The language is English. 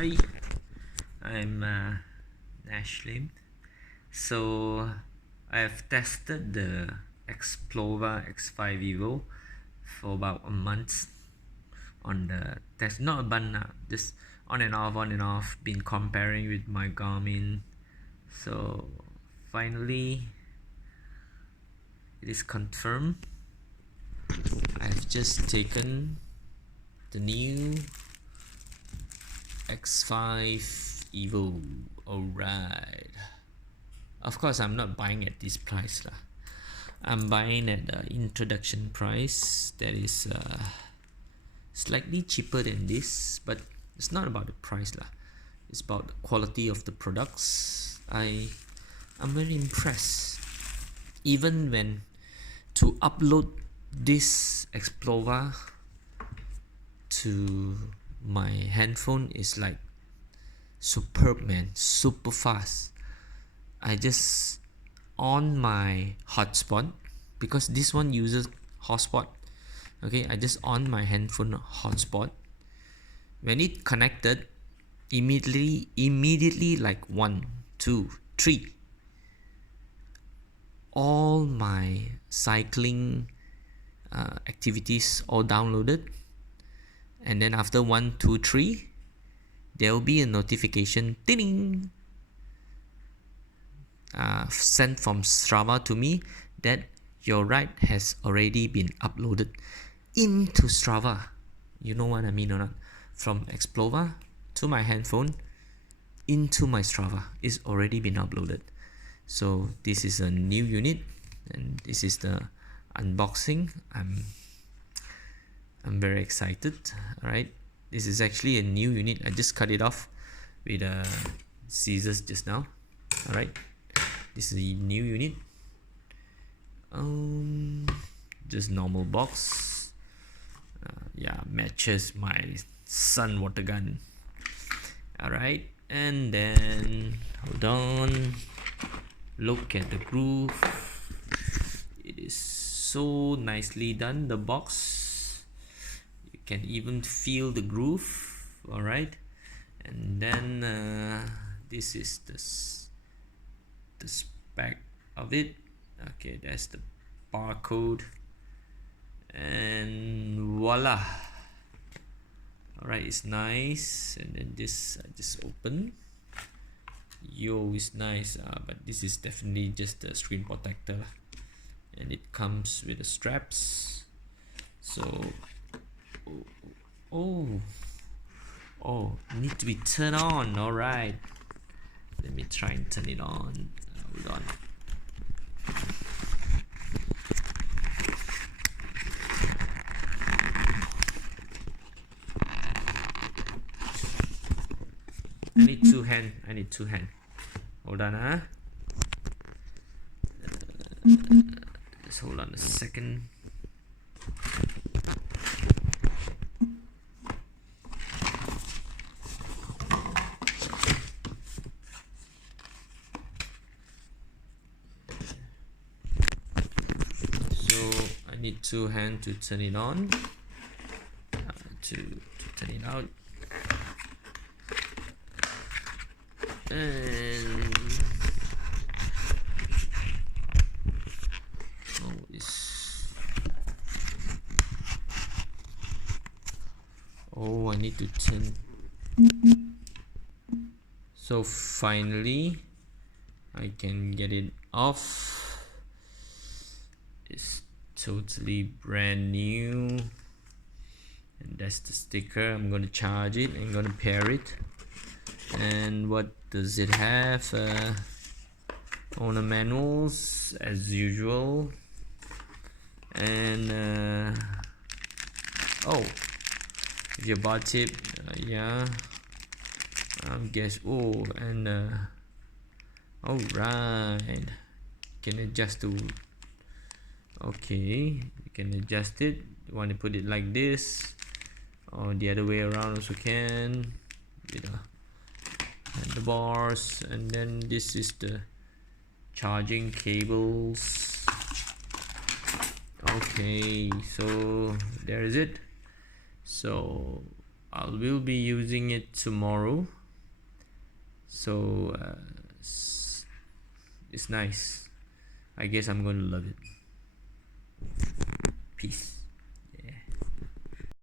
Hi, I'm Ashlim. So I've tested the Xplova X5 Evo for about a month on the test, not a month now, just on and off, been comparing with my Garmin. So finally it is confirmed. I've just taken the new X5 Evo. Alright. Of course, I'm not buying at this price lah. I'm buying at the introduction price that is slightly cheaper than this, but it's not about the price lah. It's about the quality of the products. I'm very impressed. Even when to upload this Xplova to my handphone is like superb, man, super fast. I just on my hotspot because this one uses hotspot. Okay, I just on my handphone hotspot. When it connected, immediately like 1, 2, 3, all my cycling activities all downloaded, and then after 1, 2, 3, there will be a notification, ding, sent from Strava to me that your ride has already been uploaded into Strava. You know what I mean or not? From Xplova to my handphone into my Strava. It's already been uploaded. So this is a new unit, and this is the unboxing. I'm very excited. Alright, this is actually a new unit. I just cut it off with scissors just now. Alright, this is a new unit. Just normal box. Yeah, matches my sun water gun. Alright, and then hold on, look at the groove. It is so nicely done, the box. You can even feel the groove. Alright, and then this is the spec of it. Okay, that's the barcode, and voila. Alright, it's nice. And then this I just open. Yo, it's nice, but this is definitely just a screen protector, and it comes with the straps. So oh, need to be turned on. Alright, let me try and turn it on. Hold on. I need two hand. Hold on, just hold on a second. So I need two hands to turn it on, to turn it out. And I need to turn. So finally I can get it off. It's totally brand new, and that's the sticker. I'm gonna charge it and gonna pair it. And what does it have? Owner manuals as usual, and if you bought it, yeah, guess. And all right, can adjust to. Okay, you can adjust it. You want to put it like this, or the other way around also can. Handlebars, and then this is the charging cables. Okay, so there is it. So I will be using it tomorrow, so it's nice. I guess I'm gonna love it. Peace.